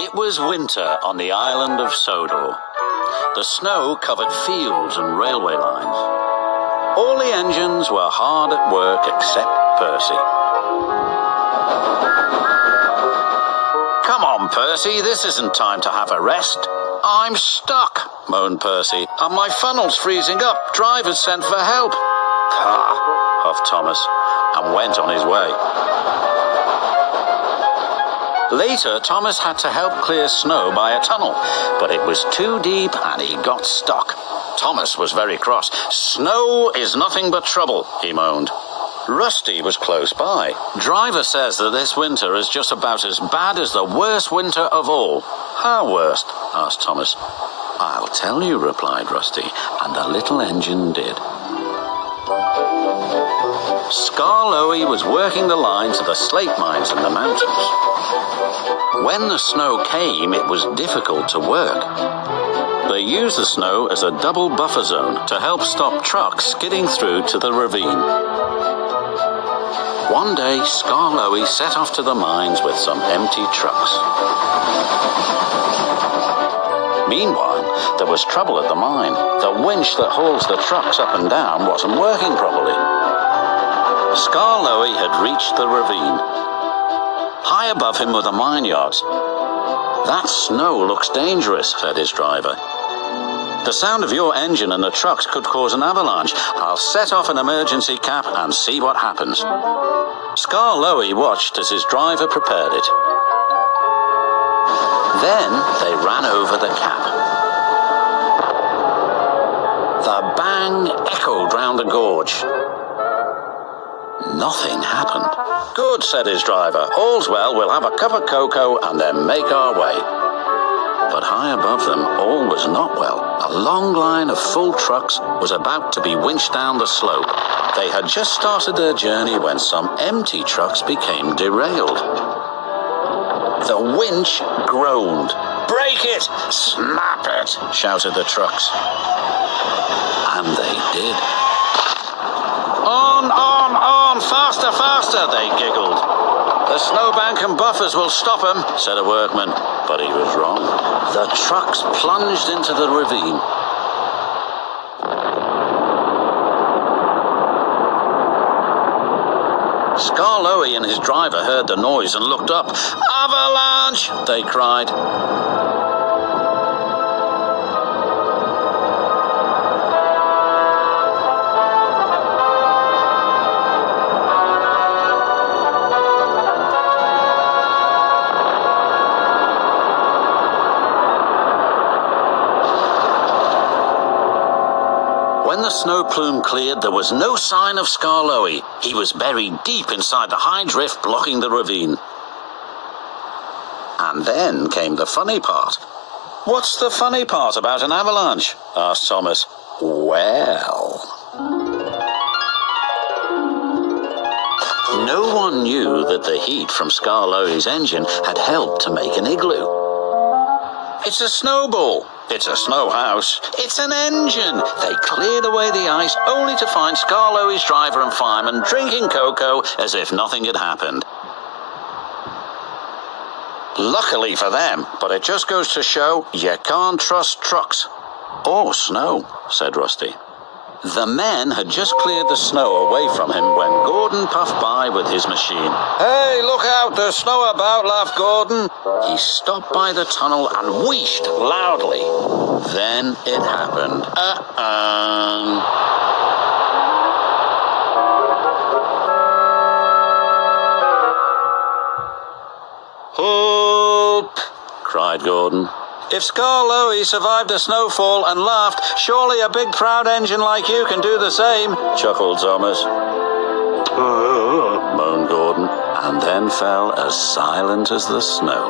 It was winter on the island of Sodor. The snow covered fields and railway lines. All the engines were hard at work except Percy. "Come on, Percy, this isn't time to have a rest." "I'm stuck," moaned Percy, "and my funnel's freezing up. Driver's sent for help." "Ah," huffed Thomas, and went on his way. Later, Thomas had to help clear snow by a tunnel, but it was too deep and he got stuck. Thomas was very cross. "Snow is nothing but trouble," he moaned. Rusty was close by. "Driver says that this winter is just about as bad as the worst winter of all." "How worst?" asked Thomas. "I'll tell you," replied Rusty, and the little engine did. Skarloey was working the line to the slate mines in the mountains. When the snow came, it was difficult to work. They used the snow as a double buffer zone to help stop trucks skidding through to the ravine. One day, Skarloey set off to the mines with some empty trucks. Meanwhile, there was trouble at the mine. The winch that hauls the trucks up and down wasn't working properly. Skarloey had reached the ravine. High above him were the mine yards. "That snow looks dangerous," said his driver. "The sound of your engine and the trucks could cause an avalanche. I'll set off an emergency cap and see what happens." Skarloey watched as his driver prepared it. Then they ran over the cap. The bang echoed round the gorge. Nothing happened. "Good," said his driver. "All's well, we'll have a cup of cocoa and then make our way." But high above them, all was not well. A long line of full trucks was about to be winched down the slope. They had just started their journey when some empty trucks became derailed. The winch groaned. "Break it! Snap it!" shouted the trucks. And they did. On, faster, faster," they giggled. "The snowbank and buffers will stop 'em," said a workman, but he was wrong. The trucks plunged into the ravine. Skarloey and his driver heard the noise and looked up. "Avalanche!" they cried. When the snow plume cleared, there was no sign of Skarloey. He was buried deep inside the high drift blocking the ravine. And then came the funny part. "What's the funny part about an avalanche?" asked Thomas. "Well..." No one knew that the heat from Skarloey's engine had helped to make an igloo. "It's a snowball. It's a snow house. It's an engine." They cleared away the ice only to find Skarloey's driver and fireman drinking cocoa as if nothing had happened. Luckily for them, but it just goes to show you can't trust trucks. "Or snow," said Rusty. The men had just cleared the snow away from him when Gordon puffed by with his machine. "Hey, look out, there's snow about," laughed Gordon. He stopped by the tunnel and wheezed loudly. Then it happened. "Help!" cried Gordon. "If Skarloey survived a snowfall and laughed, surely a big proud engine like you can do the same," chuckled Thomas. Moaned Gordon, and then fell as silent as the snow.